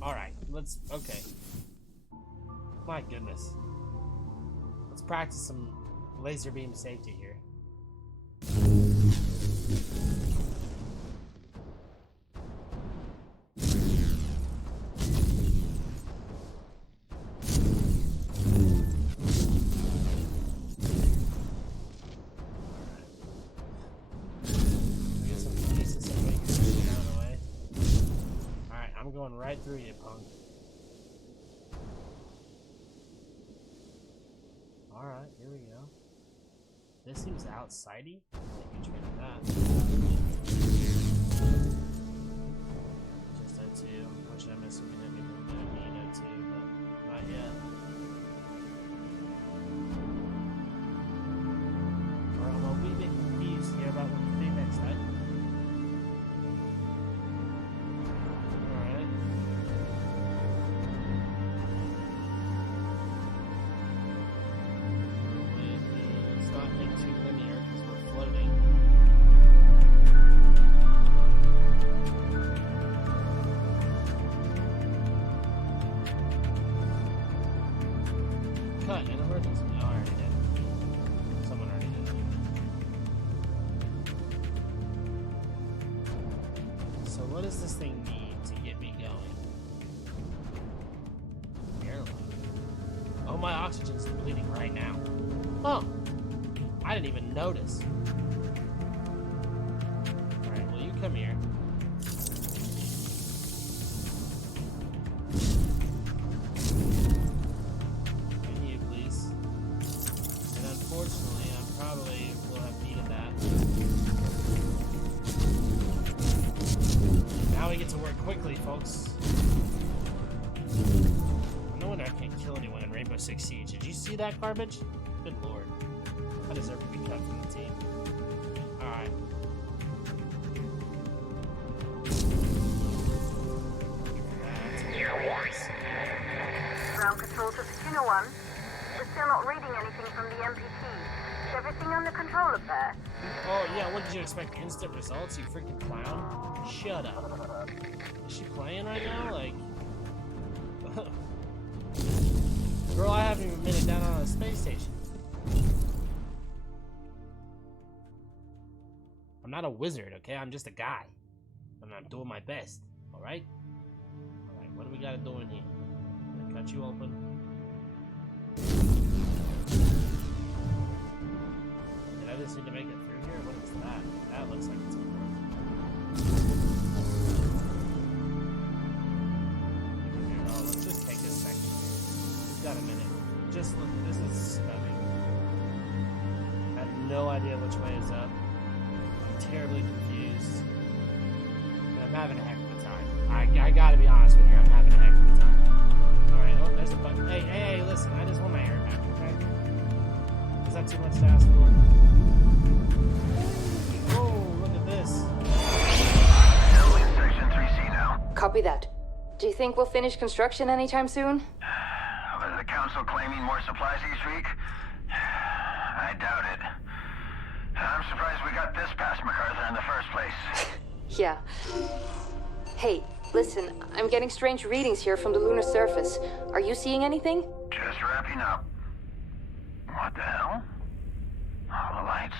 Alright, okay. My goodness. Let's practice some laser beam safety here. Going right through you, punk. Alright, here we go. This seems outsidey. I think you traded that. Just O2. Which I'm assuming that people are gonna need O2, but not yet. Or I'm a wee bit confused here about what to do next, right? Cut, an emergency. No, I already did. Someone already did. So what does this thing need to get me going? Barely. Oh, my oxygen's depleting right now. Oh! I didn't even notice. Alright, well you come here. Unfortunately, I probably will have needed that. Now we get to work quickly, folks. No wonder I can't kill anyone in Rainbow Six Siege. Did you see that garbage? Good lord. I deserve to be cut from the team. Alright. Ground control to Fortuna 1. We're still not reading anything from the MPT. Is everything under control up there? Oh, yeah, what did you expect? Instant results, you freaking clown? Shut up. Is she playing right now? Like... Girl, I haven't even made it down on a space station. I'm not a wizard, okay? I'm just a guy. And I'm doing my best, alright? Alright, what do we gotta do in here? I'm gonna cut you open. Did I just need to make it through here? What is that? That looks like it's important. Oh, let's just take this section here. We've got a minute. Just look, this is stunning. I have no idea which way is up. I'm terribly confused. But I'm having a heck of a time. I gotta be honest with you, I'm having a heck of a time. Alright, oh, there's a button. Hey, listen, I just want my air back, okay? Is that too much to ask for? Oh, look at this. Section 3C now. Copy that. Do you think we'll finish construction anytime soon? Council claiming more supplies each week? I doubt it. I'm surprised we got this past MacArthur in the first place. Yeah. Hey, listen, I'm getting strange readings here from the lunar surface. Are you seeing anything? Just wrapping up. What the hell? All the lights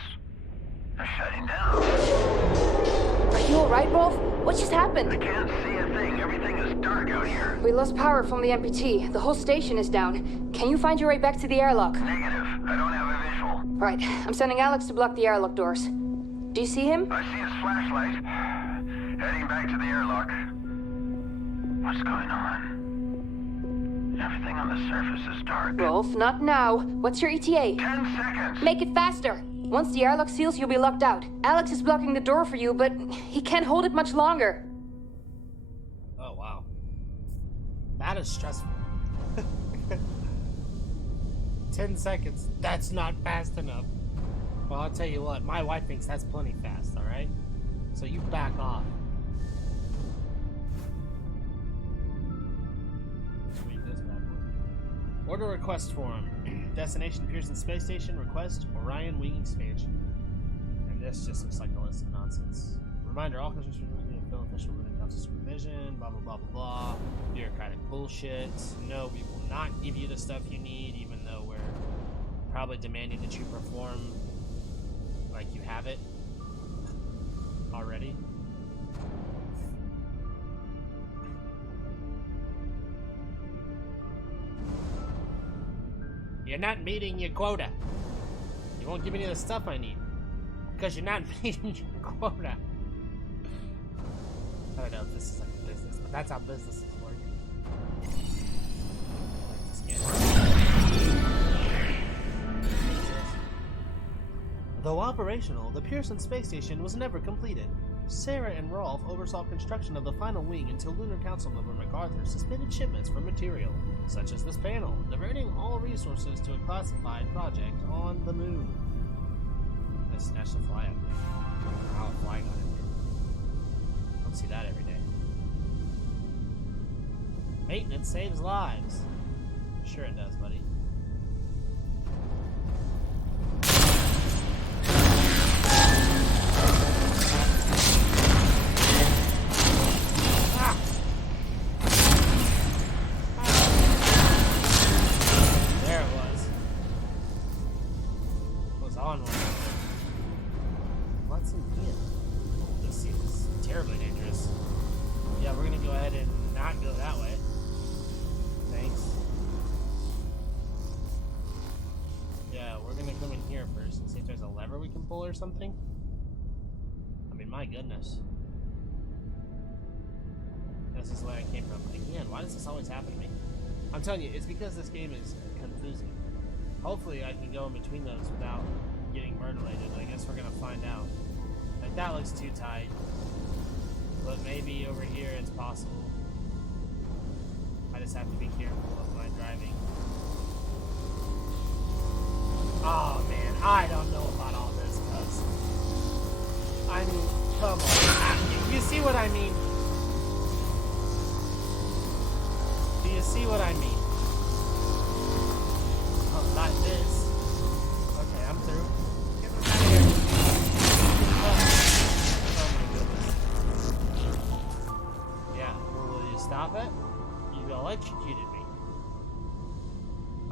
are shutting down. Are you alright, Rolf? What just happened? I can't see a thing. Everything is dark out here. We lost power from the MPT. The whole station is down. Can you find your way back to the airlock? Negative. I don't have a visual. Right. I'm sending Alex to block the airlock doors. Do you see him? I see his flashlight. Heading back to the airlock. What's going on? Everything on the surface is dark. Rolf, not now. What's your ETA? 10 seconds. Make it faster. Once the airlock seals, you'll be locked out. Alex is blocking the door for you, but he can't hold it much longer. Oh, wow. That is stressful. 10 seconds. That's not fast enough. Well, I'll tell you what. My wife thinks that's plenty fast, alright? So you back off. Let's read this bad boy. Order request form. Destination Pearson Space Station. Request Orion Wing Expansion. And this just looks like a list of nonsense. Reminder, all customers need to fill official Lunar Council supervision, blah blah blah blah blah. Bureaucratic bullshit. No, we will not give you the stuff you need, even though we're probably demanding that you perform like you have it already. You're not meeting your quota. You won't give me the stuff I need because you're not meeting your quota. I don't know if this is like a business, but that's how businesses work. Though operational, the Pearson space station was never completed. Sarah and Rolf oversaw construction of the final wing until Lunar Council member MacArthur suspended shipments for material, such as this panel, diverting all resources to a classified project on the moon. I snatched the fly up there. How a fly got in there. Don't see that every day. Maintenance saves lives. Sure it does, buddy. Or something. I mean, my goodness. This is where I came from. Again, why does this always happen to me? I'm telling you, it's because this game is confusing. Hopefully I can go in between those without getting murderlated. I guess we're gonna find out. Like, that looks too tight. But maybe over here it's possible. I just have to be careful of my driving. Oh man, I don't know about all this. I mean, come on. You see what I mean? Do you see what I mean? Oh, not this. Okay, I'm through. Get me out of here. Oh my goodness. Yeah, well, will you stop it? You electrocuted me.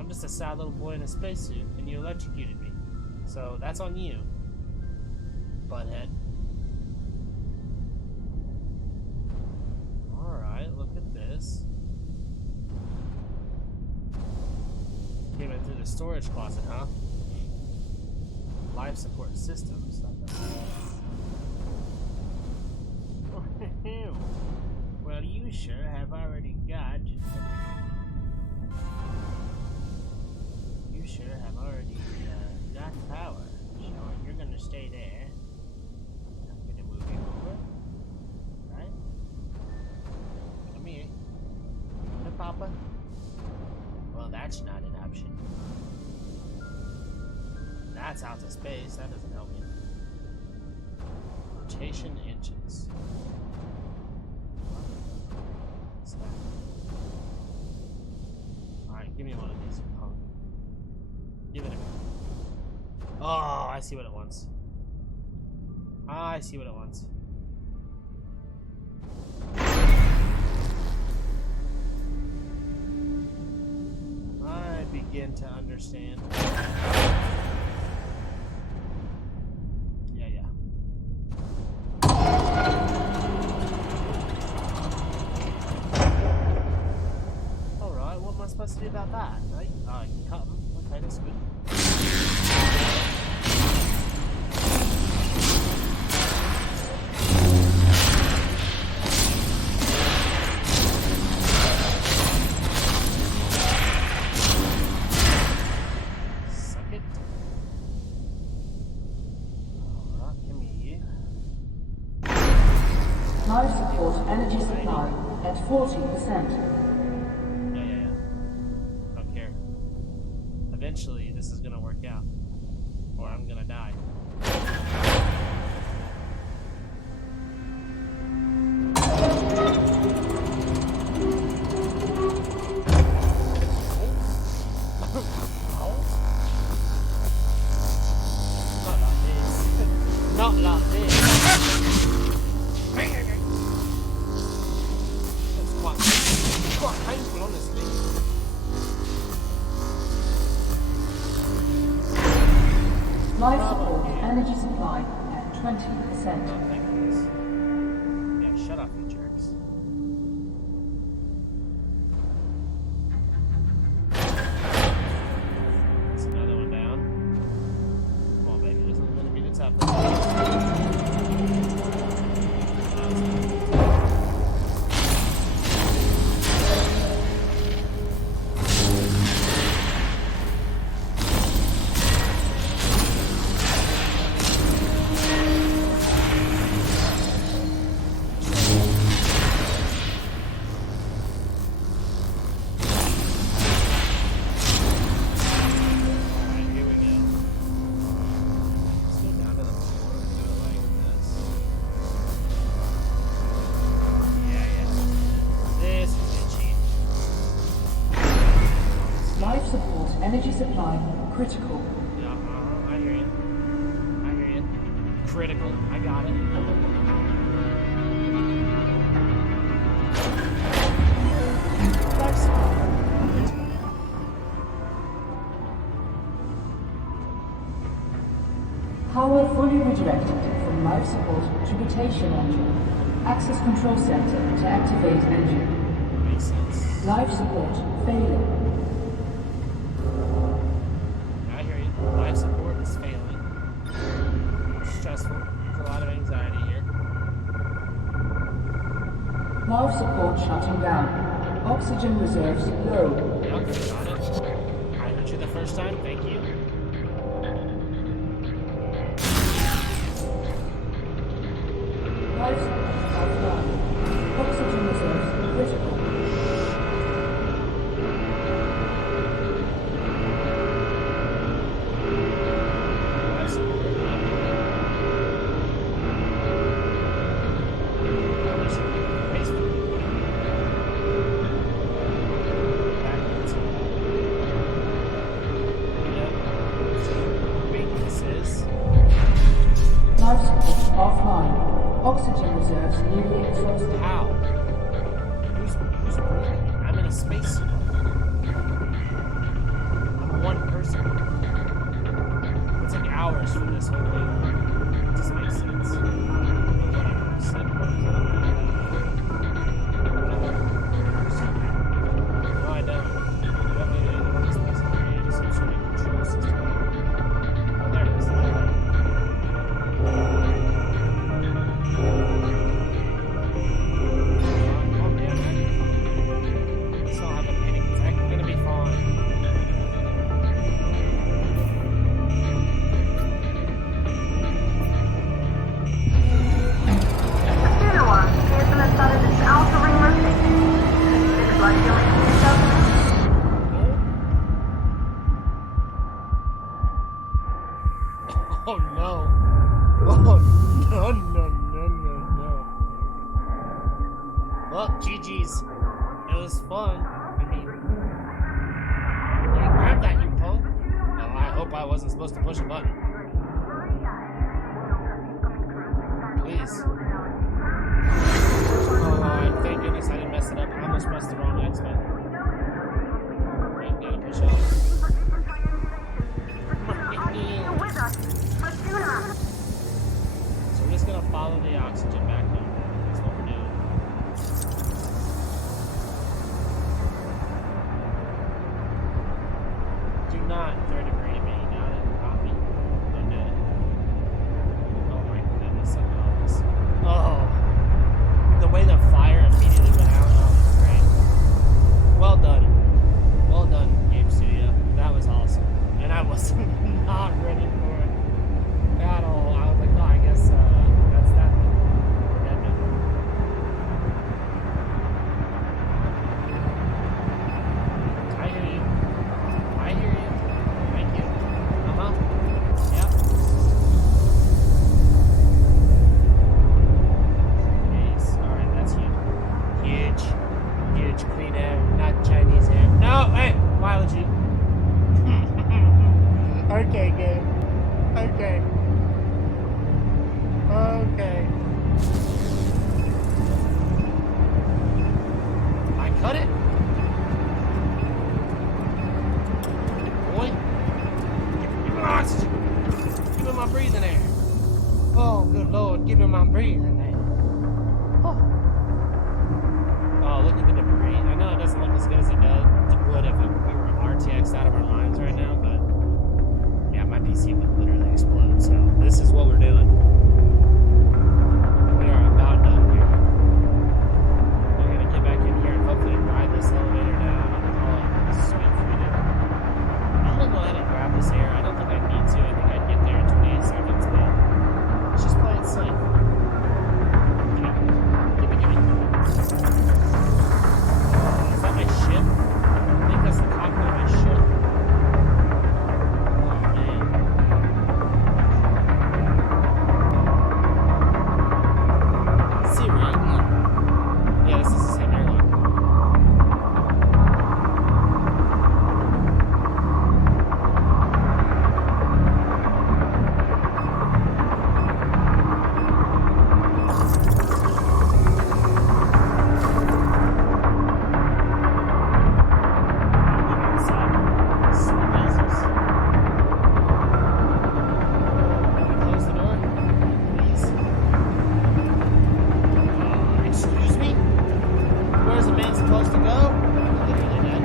I'm just a sad little boy in a spacesuit, and you electrocuted me. So, that's on you, butthead. Alright, look at this. Came in through the storage closet, huh? Life support systems. Well, you sure have already got... You sure have already got power. So you're gonna stay there. I'm gonna move you over. Right? Come here. Hey, Papa. Well, that's not an option. That's out to space. That doesn't help me. Rotation engines. What's that? Alright, Give me one of these, punk. Give it a go. Oh, I see what it wants. I see what it wants. I begin to understand. Yeah. Alright, what am I supposed to do about that? Right? I can cut them. Okay, that's good. Life support energy supply at 40%. Yeah. Don't care. Eventually, this is gonna work out. Or I'm gonna die. Not like this. That's quite painful, honestly. Life support energy supply at 20%. Oh, thank goodness. Yeah, shut up, you jerks. That's another one down. Come on, baby, this one's gonna be the toughest. Energy supply critical. Yeah, I hear you. Critical. I got it. Power fully redirected from life support to rotation engine. Access control center to activate engine. Makes sense. Life support failing. I hear you. Life support is failing. Stressful. There's a lot of anxiety here. Life support shutting down. Oxygen reserves low. Yep, got it. I heard you the first time. Thank you. Life support offline. Oxygen reserves critical. Life support offline. Oxygen reserves nearly exhausted. How? Who's breathing? I'm in a spacesuit. I'm one person. It took hours for this whole thing. It just makes sense. No, I don't. Some sort of control system. Oh, there it is. Oh no. Oh no. Well, GG's. It was fun. I mean, why I wasn't supposed to push a button. Please. Oh, thank goodness I didn't mess it up. I almost pressed the wrong X-Men. Right, gotta push off. So we're just gonna follow the oxygen back home. That's what we're doing. Do not third degree me. Got it. Copy. I'm dead. Oh my goodness, look at all this. Oh. The way the fire immediately went out. Oh, that's great. Well done. Well done, Game Studio. That was awesome. And I was not ready for it at all. I was like, no, I guess that's that. We're dead now. I hear you. I hear you. Thank you. Uh-huh. Yep. Jeez. Alright, that's huge. Huge. Huge clean air, not Chinese air. No, hey! Why would you? Okay, game. Okay. Okay. I cut it? Boy. Give me my oxygen. Give me my breathing air. Oh, good Lord. Give me my breathing air. Oh. Oh, look at the debris. I know it doesn't look as good as it would if we were RTX'd out of our minds right now, but yeah, my PC would literally explode. So this is what we're doing. We are about done here. We're gonna get back in here and hopefully ride this elevator down and call it sweet freedom. I'm gonna go ahead and grab this air. I don't think I need to. I think I'd get there in 28 seconds, but let's just play it safe. Give me. Is that my ship? I think that's the cockpit of my ship. Oh man. Let's see, right? Yeah, this is the same airline. Close the door, please. Excuse me? Where's a man supposed to go? Literally dead.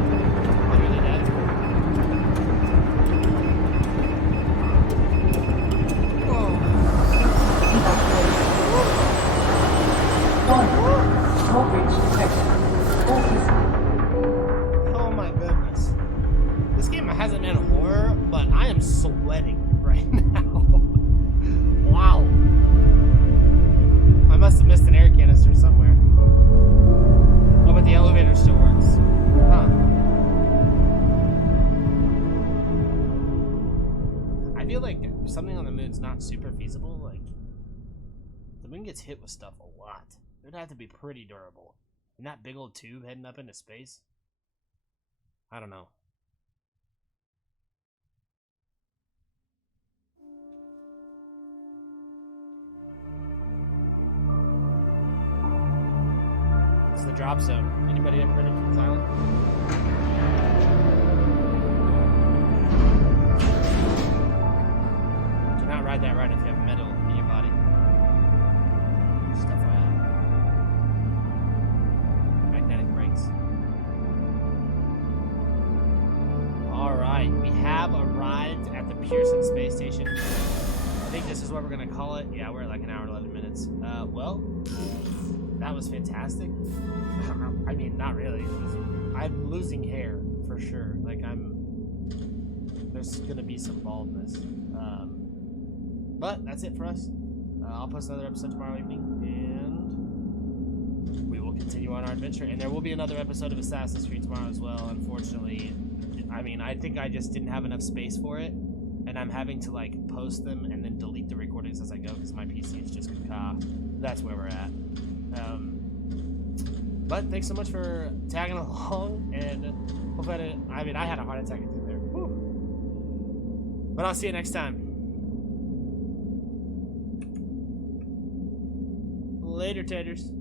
Literally dead. Oh. Oh my goodness. This game hasn't been horror, but I am sweating right now. Wow. I must have missed an air canister somewhere. Oh, but the elevator still works. Huh. I feel like something on the moon's not super feasible. Like, the moon gets hit with stuff a lot. It would have to be pretty durable. And that big old tube heading up into space? I don't know. It's the drop zone. Anybody ever been to Kings Island? Do not ride that ride if you have metal in your body. Just FYI. Magnetic brakes. Alright, we have arrived at the Pearson space station. I think this is what we're gonna call it. Yeah, we're at like an hour and 11 minutes. Well, that was fantastic. I mean, not really. I'm losing hair for sure. Like there's gonna be some baldness. But that's it for us. I'll post another episode tomorrow evening, and we will continue on our adventure. And there will be another episode of Assassin's Creed tomorrow as well. Unfortunately, I mean, I think I just didn't have enough space for it, and I'm having to like post them and then delete the recordings as I go because my PC is just caca. That's where we're at. But thanks so much for tagging along, and hopefully I had a heart attack in there. Whew. But I'll see you next time. Later, taters.